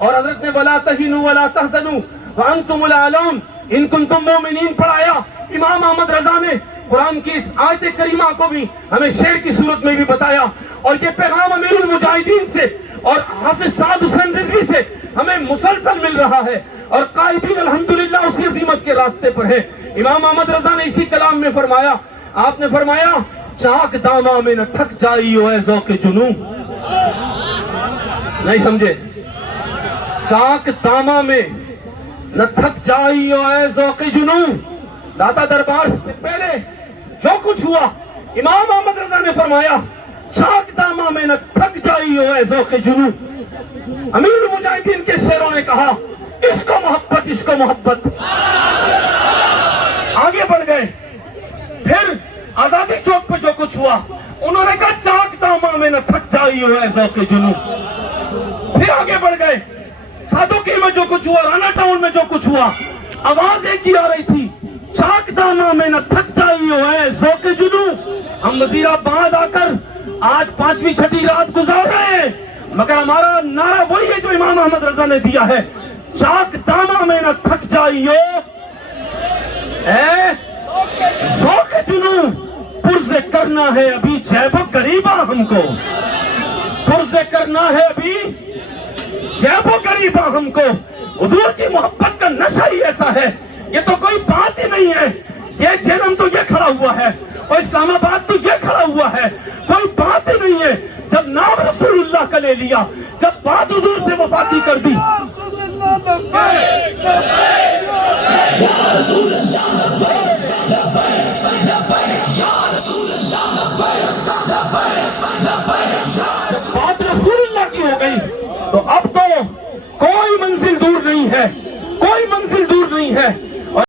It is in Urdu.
اور حضرت نے وَلَا تَهِنُوا وَلَا تَحْزَنُوا وَأَنْتُمُ الْأَعْلَوْنَ إِن كُنتُم مُؤْمِنِينَ پڑھایا۔ امام احمد رضا نے قرآن کی اس آیت کریمہ کو بھی ہمیں شعر کی صورت میں بھی بتایا، اور یہ پیغام امیر المجاہدین سے اور حافظ سعد حسین رضوی سے ہمیں مسلسل مل رہا ہے، اور قائدین الحمدللہ اسی عظیمت کے راستے پر ہیں۔ امام احمد رضا نے اسی کلام میں فرمایا، آپ نے فرمایا چاک داما میں نہ تھک جائیو اے ذوق جنوں، نہیں سمجھے؟ چاک داما میں نہ تھک جائیو اے ذوق جنوں، داتا دربار سے پہلے جو کچھ ہوا امام احمد رضا نے فرمایا چاک داما میں نہ تھک جائیو اے ذوق جنوں۔ امیر المجاہدین کے شعروں نے کہا اس کو محبت، اس کو محبت، آگے بڑھ گئے۔ پھر آزادی چوک پہ جو کچھ ہوا انہوں نے کہا چاک داما میں نہ تھک جائیو اے ذوق جنوں۔ پھر آگے بڑھ گئے، سادوکی میں جو کچھ ہوا، رانا ٹاؤن میں جو کچھ ہوا، آواز ایک ہی آ رہی تھی چاک داما میں نہ تھک جائیو اے ذوق جنوں۔ ہم وزیر آباد آ کر آج 5ویں 6ٹھی رات گزار رہے ہیں، مگر ہمارا نعرہ وہی ہے جو امام احمد رضا نے دیا ہے، چاک داما میں نہ تھک جائیو اے ذوق جنوں۔ پرزے کرنا ہے ابھی جیب و غریبہ، ہم کو پرزے کرنا ہے ابھی جیب و غریبہ، ہم کو حضور کی محبت کا نشہ ہی ایسا ہے، یہ تو کوئی بات ہی نہیں ہے، یہ جہنم تو یہ کھڑا ہوا ہے اور اسلام آباد تو یہ کھڑا ہوا ہے، کوئی بات ہی نہیں ہے۔ جب نام رسول اللہ کا لے لیا، جب بات حضور سے وفا کی کر دی، بات رسول اللہ کی ہو گئی تو اب تو کوئی منزل دور نہیں ہے، کوئی منزل دور نہیں ہے۔